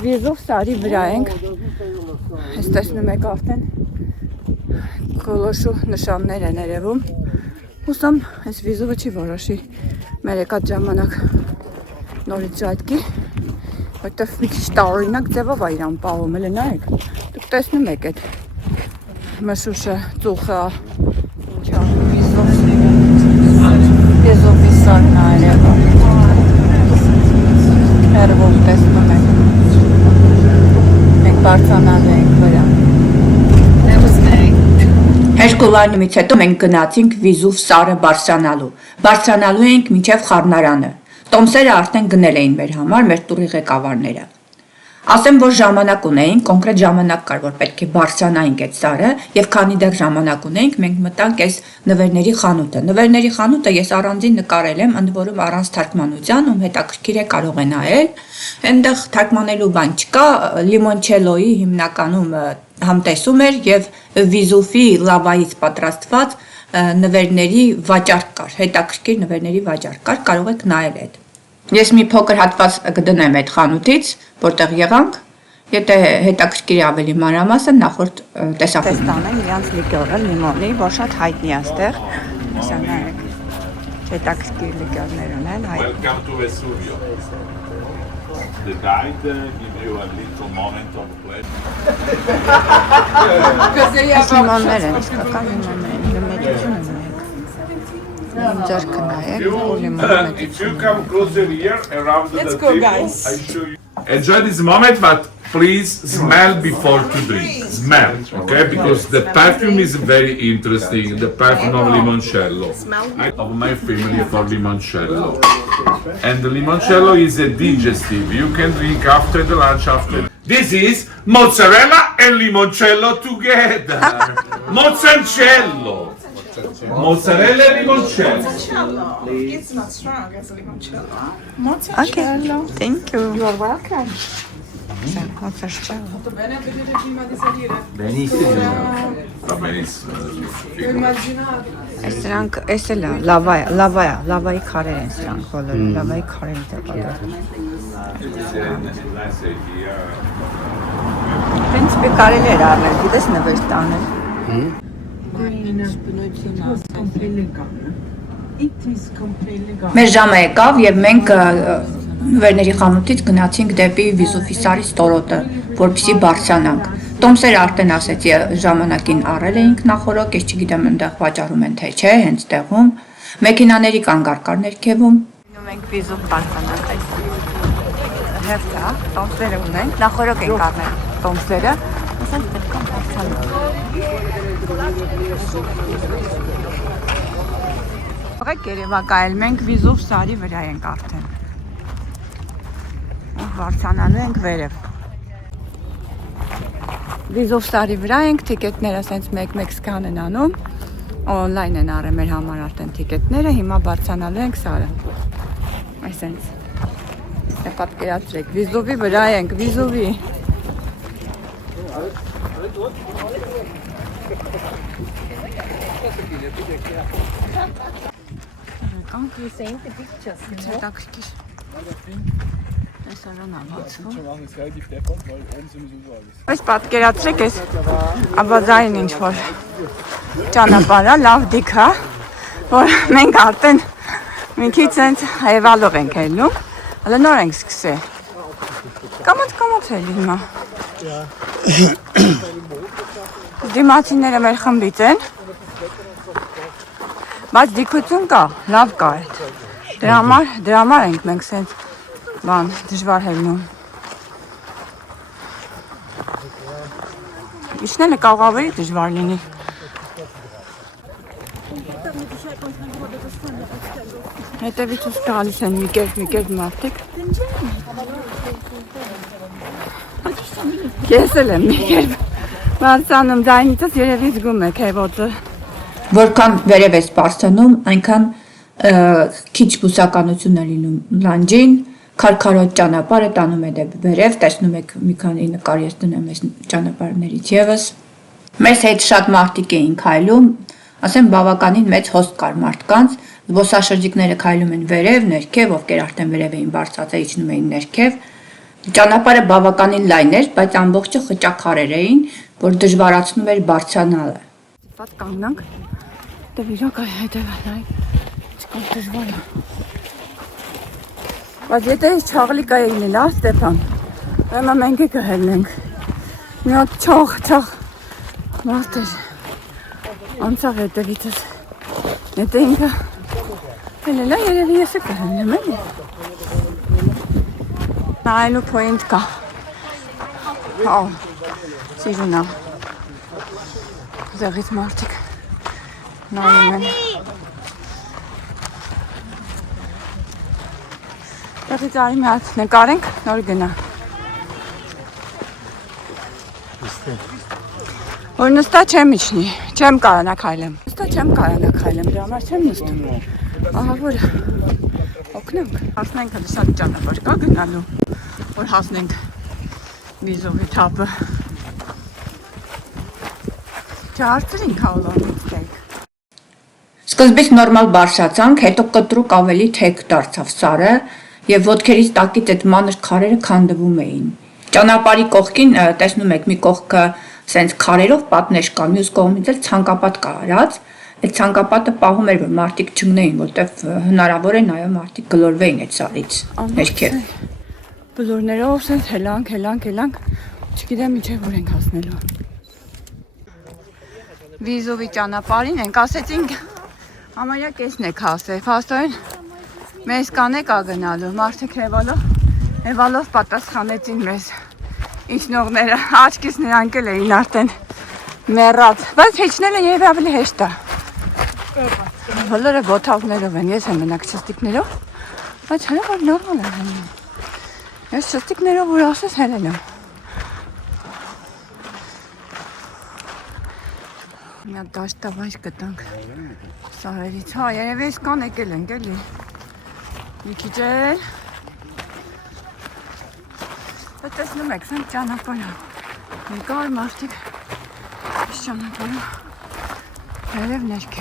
Վիզով սարի վրա ենք, ես տեսնում եք արդեն գոլոշու նշաններ են երևում, հուսամ ես վիզովը չի որոշի մեր եկած ժամանակ նորից ժայթքի, որտև մի քիչ տարօրինակ ձևով է իրան պահում, էլի նայեք, դուք տեսնում եք այդ մշուշը, ծուխը, ինչա վիզովի սարն է երևում, հեռվում տեսնում եք, մենք բարձրանալու ենք վրա։ Հեշկոլայնումից հետո մենք գնացինք Վիզուվ սարը բարձրանալու էինք մինչև խառնարանը, տոմսերը արդեն գնել էին մեր համար մեր տուրի ղեկավարները։ Ասեմ, որ ժամանակ ունեինք, կոնկրետ ժամանակ կար, որ պետք է բարձրանայինք այդ սարը, եւ քանի դեռ ժամանակ ունեինք, մենք մտանք այս նվերների խանութը։ Նվերների խանութը ես առանձին նկարել եմ, ընդ որում առանց թարգմանության, ում հետաքրքիր է կարող է նայել։ Այնտեղ թարգմանելու բան չկա, լիմոնչելոյի հիմնականում համտեսում էր եւ Վիզուվի լավայից պատրաստված նվերների վաճառք կար, հետաքրքիր նվերների վաճառք կար, կարող եք նայել այդ։ Ես մի փոքր հատված կդնեմ այդ խանութից, որտեղ եղանք, եթե հետաքրքիր է ավելի մանրամասն նախորդ տեսախոսում։ Տեստանեն իրանց լիկյորը, լիմոնի, որ շատ հայտնի է այստեղ, հեսա նայեք, հետաքրքիր լիկյորներ ունեն հայտնի։ Welcome to Vesuvio. The guide give you a little moment of pleasure. Լիմաններ են, իսկական լիմաններ են, լմետություն են նայեք։ Ձերքը նայեք, ու լիման If you come closer here around the Let's go, table, guys. I show you. Enjoy this moment, but please smell before to drink. Smell, okay? Because the perfume is very interesting. The perfume of limoncello. Of my family for limoncello. And the limoncello is a digestive. You can drink after the lunch after. This is mozzarella and limoncello together. Mozzarella. Mozzarella e limoncello. It's not strong as a limoncello. Okay, thank you. You are welcome. Mozzarella. Bene, vedete prima di salire. Va benissimo. Ho immaginato. Սրանք էս էլ է, լավայի քարեր են սրանք բոլորը, լավայի քարերի տպատը։ Պրինցիպի կարելի էր առնել, գիտես նվեր տանել։ Մեր ժամը եկավ եւ մենք նվերների խանութից գնացինք դեպի Վիզուվի սարի ստորոտը, որպեսզի բարձրանանք։ Տոմսերը արդեն ասեցի ժամանակին առել էինք նախորոք, ես չգիտեմ այնտեղ վաճառում են թե չէ, հենց տեղում։ Մեքենաների կան կար ներքևում։ Գնում ենք Վիզուվ բարձրանանք այս հերթա, տոմսերը ունենք, նախորոք ենք առնել տոմսերը, ասենք պետք է բարձրանանք։ Ողեք երևակայել, մենք Վիզուվ սարի վրա ենք արդեն։ Բարձրանալու ենք վերև։ Վիզով սարի վրա ենք, թիկետները ասենց մեկ-մեկ սկան են անում, օնլայն են առել մեր համար արդեն թիկետները, հիմա բարձրանալու ենք սարը, այսենց, պատկերացրեք, Վիզովի վրա ենք, Վիզովի։ Հետաքրքիր։ Տեսարան ավացվում։ Այս պատկերացրեք ես ավազային ինչ-որ ճանապարհա, լավ դիք է, որ մենք արդեն մի քիչ հենց հայևալով ենք ելնում, հələ նոր ենք սկսել։ Կամոց էլ հիմա։ Դիմացիները մեր խմբից են, բայց դիքություն կա, լավ կա այդ։ Դրա համար ենք մենք սենց բան դժվար հելնում։ Իջնելը կարող ավելի դժվար լինի։ Հետևից գալիս են մի կերպ մարդիկ։ Ես էլ եմ մի կերպ բարձրանում, ձայնիցս երևի զգում եք հեվոցը։ Որքան վերև ես բարձրանում, այնքան քիչ բուսականություն է լինում լանջին, քարքարոտ ճանապարհը տանում է դեպի վերև, տեսնում եք մի քանի նկար ես դնեմ այս ճանապարհներից եւս։ Մեզ հետ շատ մարդիկ էին քայլում, ասեմ բավականին մեծ հոստ կար մարդկանց, զբոսաշրջիկները քայլում են վերև, ներքև, ովքեր արդեն վերև էին բարձրացել, իջնում էին ներքև, Ճանապարհը բավականին լայն էր, բայց ամբողջը խճաքարեր էին, որ դժվարացնում էր բարձրանալը։ Պատ կանգնանք, դե վիրակ այ հետևալ այ, չկան դժվար է։ Բայց եթե ես չաղլիկ այ լինել, Ստեփան, եմա մենք է կհելնենք։ Մի հատ չաղ մարդ էր, անցավ հետևիցս, եթե ինքը հելել է, երևի ես է կհելնեմ էլի։ Նայելու պոինտ կա, սիրուն է, ձեղից մարդիկ նայում են։ Տեղից արի մի հատ նկարենք, նոր գնա։ Որ նստա չեմ իջնի, չեմ կարանա քայլեմ։ Նստա չեմ կարանա քայլեմ, դրա համար չեմ նստում։ Ահա որ օգնենք, հասնենք հլսատ ճանապարհ կա գնալու, որ հասնենք վիզովի թափը։ Չհարցրինք հալանից տեք։ Սկզբից նորմալ բարձրացանք, հետո կտրուկ ավելի թեք դարձավ սարը եւ ոտքերից տակից այդ մանր քարերը քանդվում էին։ Ճանապարհի կողքին տեսնում եք մի կողքը սենց քարերով պատնեշ կա, մյուս կողմից էլ ցանկապատ կա արած։ Այդ ցանկապատը պահում էր, որ մարդիկ չգնային, որտեվ հնարավոր է նաեւ մարդիկ գլորվեին այդ սարից ներքև։ Բլուրներով սենց հելանք, չգիտեմ ինչեւ որ ենք հասնելու։ Վիզովի ճանապարհին ենք, ասեցինք համարյա կեսն եք հասել, փաստորեն մեզ կանեք ա գնալու, մարդիկ հևալով պատասխանեցին մեզ իջնողները, աչքից նրանք էլ էին արդեն մեռած, բայց հեչնելը երևի ավելի հեշտ է։ Բոլորը ոտավներով են, ես եմ մենակ չստիկներով, բայց հələ որ նորմալ է հենում։ Ես չստիկներով որ ասես հելել եմ։ Մի հատ դաշտավայր գտանք սարերից, երևի այս կան եկել ենք էլի։ Մի քիչ էլ տեսնում եք, սենց ճանապարհը, նկար մարդիկ այս ճանապարհը վերև ներքև,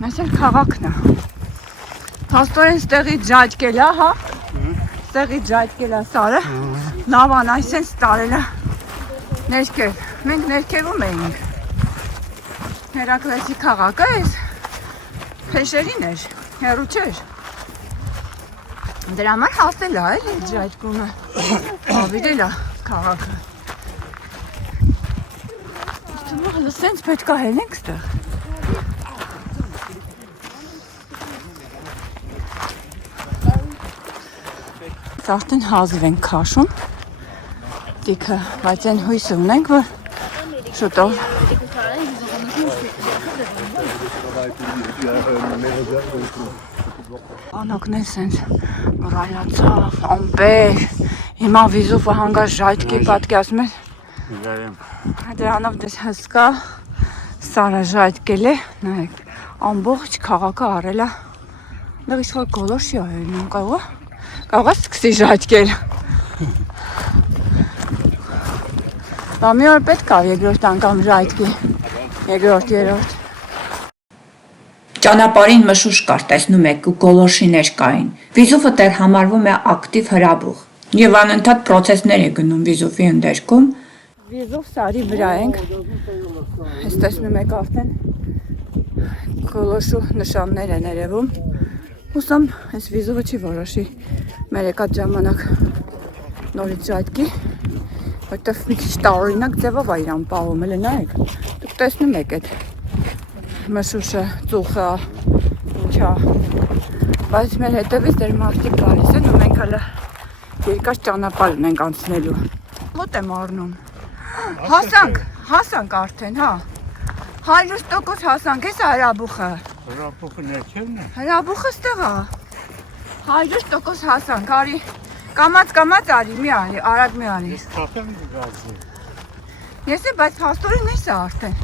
մեզ էլ քաղաքն է, փաստորեն ստեղից ժայթկել է, հա, ստեղից ժայթկել է սարը, նավան այսենց տարել է ներքև, մենք ներքևում էինք, Հերակլեսի քաղաքը այս փեշերին էր, հեռու չէր։ Դրա համար հասել է էլի ժայթքումը, ավիրել է քաղաքը։ Ուսումը հլը սենց պետք է հելենք ստեղ։ Արդեն հազիվ ենք քաշում, տիքը, բայց են հույսը ունենք, որ շուտով Անոքն է սենց մռայլացավ, ամպեր, հիմա վիզովը հանգած ժայթքի պատկասում էր, դրանով դες հսկա սարը ժայթկել է, նայեք, ամբողջ քաղաքը առել է, դեղ ինչ-որ գոլոշի այրնում, կարող է սկսի ժայթկել, բա մի օր պետք է երկրորդ անգամ ժայթքի, երկրորդ, երրորդ Ճանապարհին մշուշ կար, տեսնում եք, ու գոլորշիներ կային։ Վիզովը դեռ համարվում է ակտիվ հրաբուխ եւ անընդհատ պրոցեսներ է գնում վիզովի ընդերքում։ Վիզով սարի վրա ենք, ես տեսնում եք արդեն գոլոշու նշաններ են երևում, հուսամ այս վիզովը չի որոշի մեր եկած ժամանակ նորից ժայթքի, որտեղ մի քիչ տարօրինակ ձևով է իրան պահում, էլի նայեք, դուք տեսնում եք այդ մշուշը, ծուխը, ինչա, բայց մեր հետևից դեր մարդիկ գալիս են ու մենք հələ երկար ճանապարհ ունենք անցնելու։ Մոտ եմ առնում։ Հասանք արդեն, հա։ 100% հասանք, էս հրաբուխը։ Հրաբուխը ներքևն է։ Հրաբուխը ստեղ է։ 100% հասանք, արի։ Կամած արի, մի արի, արագ մի արի։ Ես կապեմ գազը։ Ես է, բայց փաստորեն էս է արդեն։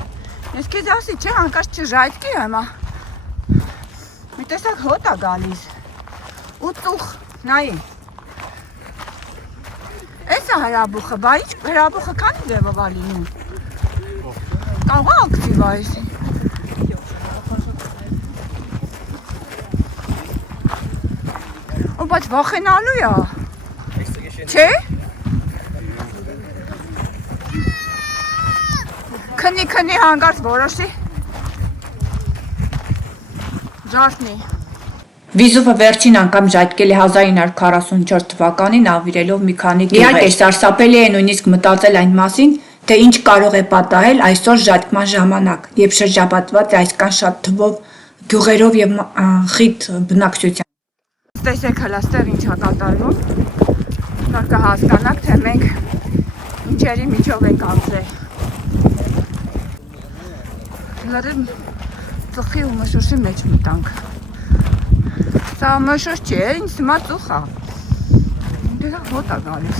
Ես քեզ ասի, չէ, հանկարծ չժայթքի հիմա։ Մի տեսակ հոտ է գալիս։ Ու ծուխ, նայի։ Էս է հրաբուխը, բա ինչ հրաբուխը քանի ձևով է լինում։ Կարող է ակտիվ է էսի։ Ու բայց վախենալու է։ Չէ։ Քնի հանգարց որոշի։ Ժարտնի։ Վիզուվը վերջին անգամ ժայթքել է 1944 թվականին ավիրելով մի քանի գյուղեր։ Իհարկե, սարսափելի է նույնիսկ մտածել այն մասին, թե ինչ կարող է պատահել այսօր ժայթքման ժամանակ, երբ շրջապատված է այսքան շատ թվով գյուղերով եւ խիտ բնակչությամբ։ Տեսեք հլաստեղ ինչ է կատարվում։ Նոր կհասկանաք, թե մենք ինչերի միջով ենք անցել։ Լրիվ ծխի ու մշուշի մեջ մտանք։ Սա մշուշ չէ, ինձ հիմա ծուխ է։ Դրա հոտ է գալիս։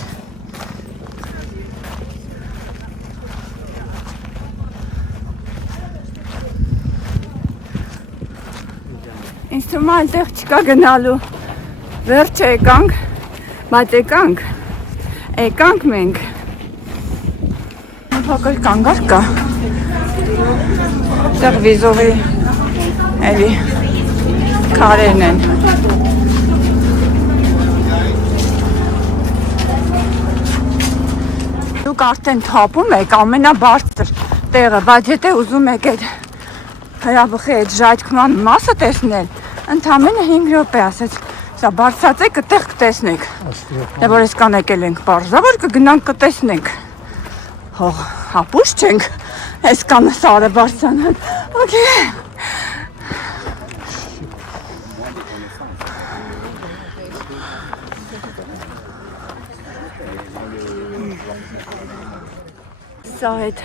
Ինձ թվում է այնտեղ չկա գնալու։ Վերջը եկանք, բայց եկանք մենք։ Փոքր կանգար կա։ Այդտեղ վիզովի էլի քարերն են։ Դուք արդեն թափում եք ամենաբարձր տեղը, բայց եթե ուզում եք այդ հրաբխի այդ ժայթքման մասը տեսնել, ընդամենը 5 րոպե ասեց, սա բարձրացեք, այդտեղ կտեսնեք։ Դե որ այսքան եկել ենք բարձրավոր կգնանք կտեսնենք։ Հող հապուշ չենք, այսքան սարը բարձրանալ։ Okay։ Սա այդ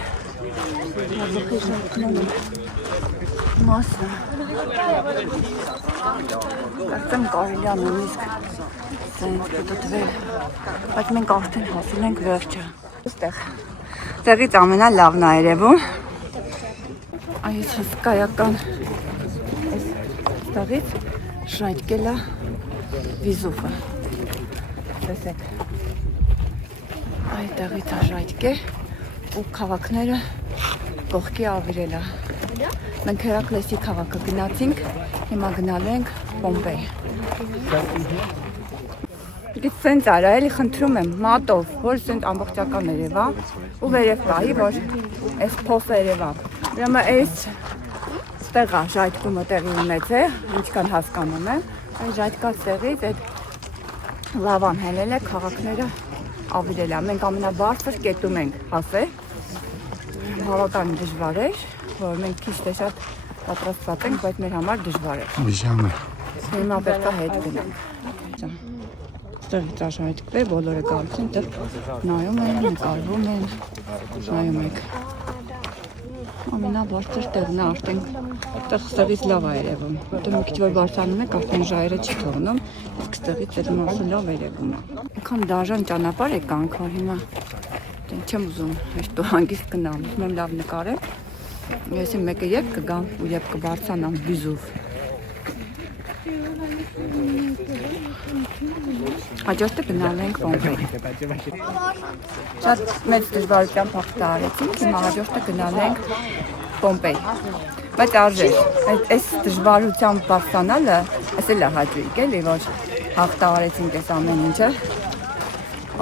հրաբխի ժայթքման մասը։ Կարծեմ կարելի է նույնիսկ սենց պտտվել, բայց մենք արդեն հասել ենք վերջը։ Տեղից ամենալավն է երևում։ Այս հսկայական տեղից ժայթքել է Վիզուվը։ Տեսեք։ Այդտեղից է ժայթքել ու քաղաքները կողքի ավիրել է։ Մենք Հերակլեսի քաղաքը գնացինք, հիմա գնալու ենք Պոմպեյ։ Դից սենց արա, էլի խնդրում եմ, մատով, որ սենց ամբողջական երևա ու վերև պահի, որ այս փոսը երևա։ Ուրեմն այս ստեղա ժայթքումը տեղի ունեցել, ինչքան հասկանում եմ, այս ժայթքած տեղից այդ լավան հելել է, քաղաքները ավիրել է։ Մենք ամենաբարձր կետում ենք հասել, բավական դժվար էր, որ մենք քիչ թե շատ պատրաստված ենք, բայց մեր համար դժվար էր։ Ժամը։ Հիմա պետք է հետ գնանք։ Տեղից աշայթքվել, բոլորը գալիս են, տեղ նայում են, նկարվում են, նայում եք։ Ամենաբարձր տեղն է արդեն, տեղ ստեղից լավ է երևում, որտեղ մի քիչ որ բարձրանում եք, արդեն ժայռը չի թողնում, իսկ ստեղից այդ մասը լավ երևում է։ Այնքան դաժան ճանապարհ եկանք, որ հիմա չեմ ուզում հեշտ ու հանգիստ գնամ, ուզում եմ լավ նկարել, ես իմ մեկը երբ կգամ ու երբ կբարձրանամ Վիզուվ։ Հաջորդը գնալու ենք Պոմպեյ։ Շատ մեծ դժվարությամբ հաղթահարեցինք, հիմա հաջորդը գնալու ենք Պոմպեյ։ Բայց արժեր, այս դժվարությամբ բարձրանալը, այս էլ է հաճույք էլի, որ հաղթահարեցինք այս ամեն ինչը։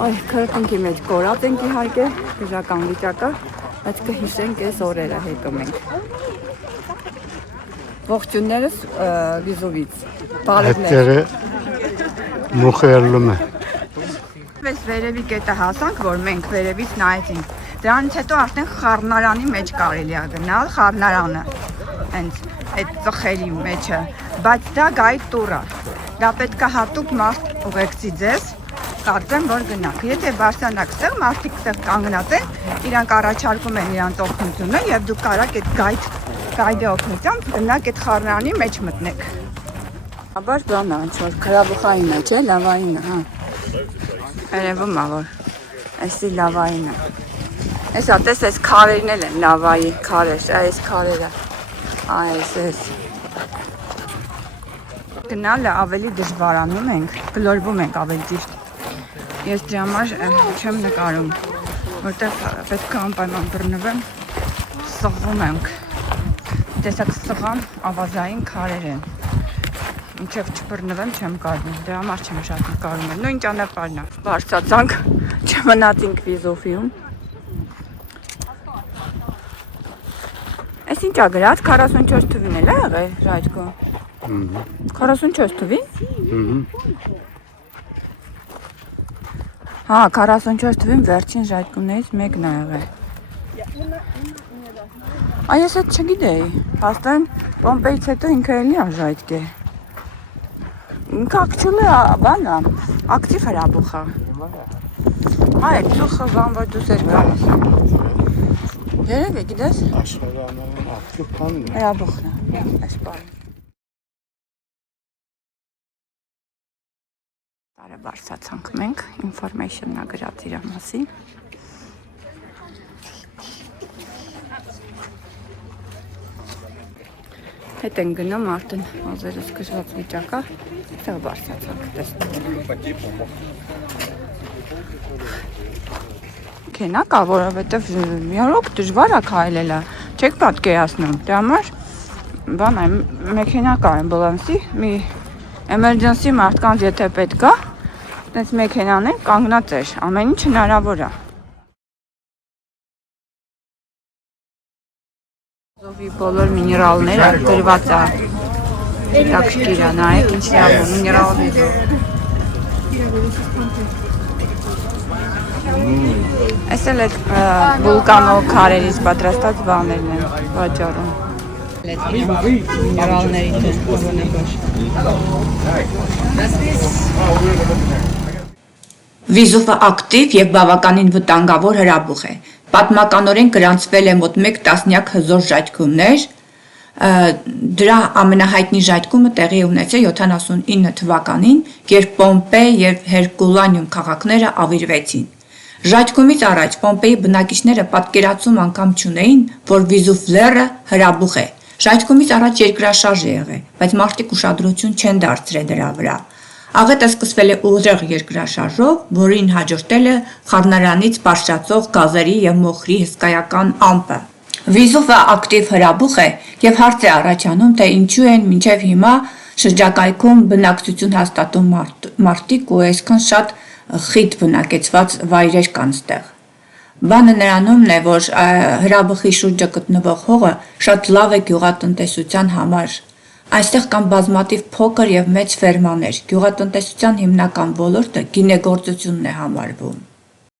Այ քրտինքի մեջ կորած ենք իհարկե, դժական վիճակը, բայց կհիշենք այս օրերը հետո մենք։ Ողջուններս Վիզովից, բարևներ։ Մուխելում է։ Պես վերևի կետը հասանք, որ մենք վերևից նայեցինք։ Դրանից հետո արդեն խառնարանի մեջ կարելի է գնալ, խառնարանը, հենց այդ ծխերի մեջը, բայց դա գայի տուր է։ Դա պետք է հատուկ մարդ ուղեկցի ձեզ, կարծեմ, որ գնաք։ Եթե բարձրանաք ստեղ, մարդիկ ստեղ կանգնած են, իրանք առաջարկում են իրանց օգնությունը եւ դուք կարաք այդ գայդի օգնությամբ գնաք այդ խառնարանի մեջ մտնեք։ Աբար բան է, ինչ-որ գրաբուխային մեջ է, լավային է, հա։ Երևում է, որ այսի լավային է։ Այսա, տես, այս քարերն էլ են լավայի քարեր, այս քարերը, այս։ Գնալը ավելի դժվարանում ենք, գլորվում ենք ավելի ճիշտ։ Ես դրա համար չեմ նկարում, որտեղ պետք է անպայման բռնվեմ, սղվում ենք։ Տեսակ սղան ավազային քարեր են։ Ինչև չբռնվեմ չեմ կարում, դե համար չեմ շատ նկարում եմ, նույն ճանապարհն է, բարձացանք, չմնացինք Վիզովիում։ Այս ինչա գրած, 44 թվին էլ է եղել Ռայդկո։ 44 թվին։ Հա, 44 թվին վերջին Ռայդկոներից մեկն է եղել։ Այ ես այդ չգիտեի, հաստատ Պոմպեից հետո ինքը էլի Ռայդկ է։ Как чула, бана, актив հրաբուխա։ Այ, ծուխը բանվոր դուս էր գալիս։ Երև է, գիտես։ Աշխարհանալն ակտիվ բանն է։ Հրաբուխն է, այս բանը։ Տարը բարձացանք մենք, information-ն ա գրած իր մասին։ Հետ են գնում արդեն ազերս կշված վիճակա, այդտեղ բարձացանք տեսնենք։ Կենա կա, որովհետև մի օրոք դժվար է քայլելը, չեք պատկերացնում, դե համար բան է, մեքենա կա ամբուլանսի, մի emergency մարդկանց եթե պետք է, այդպես մեքենան է կանգնած էր, ամեն ինչ հնարավոր է։ Զովի բոլոր միներալները գրված է հետաքրքիր է, նայեք ինչ լավ միներալներ։ Այս էլ այդ վուլկանո քարերից պատրաստած բաներն են վաճառում։ Միներալների Վիզովը ակտիվ եւ բավականին վտանգավոր հրաբուխ է։ Պատմականորեն գրանցվել է մոտ 1 տասնյակ հզոր ժայթքումներ, դրա ամենահայտնի ժայթքումը տեղի ունեցել 79 թվականին, երբ Պոմպեյ եւ Հերկուլանիում քաղաքները ավիրվեցին։ Ժայթքումից առաջ Պոմպեյի բնակիչները պատկերացում անգամ չունեին, որ Վիզուվ լեռը հրաբուխ է։ Ժայթքումից առաջ երկրաշարժ է եղել, բայց մարդիկ ուշադրություն չեն դարձրել դրա վրա։ Աղետը սկսվել է ուղիղ երկրաշարժով, որին հաջորդել է խառնարանից բարձրացող գազերի եւ մոխրի հսկայական ամպը։ Վիզովը ակտիվ հրաբուխ է եւ հարց է առաջանում, թե ինչու են մինչեւ հիմա շրջակայքում բնակչություն հաստատում մարդիկ ու այսքան շատ խիտ բնակեցված վայրեր կան ստեղ։ Բանը նրանումն է, որ հրաբուխի շուրջը գտնվող հողը շատ լավ է գյուղատնտեսության համար։ Այստեղ կան բազմաթիվ փոքր եւ մեծ ֆերմաներ։ Գյուղատնտեսության հիմնական ոլորտը գինեգործությունն է համարվում։